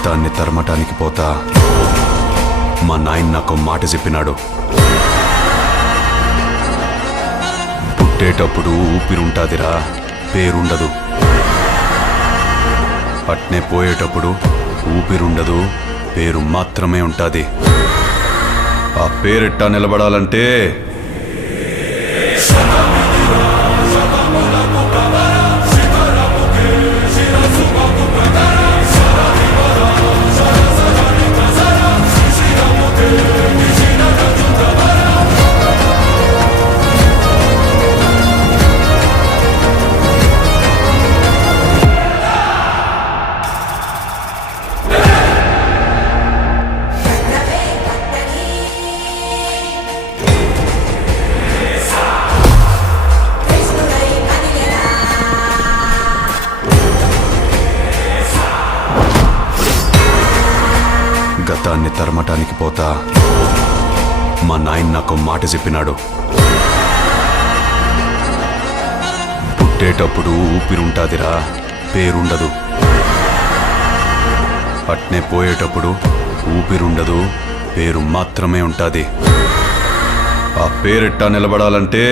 గతాన్ని తరమటానికి పోతా. మా నాయన నాకు మాట చెప్పినాడు. పుట్టేటప్పుడు ఊపిరుంటాదిరా పేరుండదు. అట్నే పోయేటప్పుడు ఊపిరుండదు పేరు మాత్రమే ఉంటుంది. ఆ పేరెట్టా నిలబడాలంటే గతాన్ని తరమటానికి పోతా. మా నాయన నాకు మాట చెప్పినాడు. పుట్టేటప్పుడు ఊపిరుంటాదిరా పేరుండదు. అట్నే పోయేటప్పుడు ఊపిరుండదు పేరు మాత్రమే ఉంటాది. ఆ పేరెట్టా నిలబడాలంటే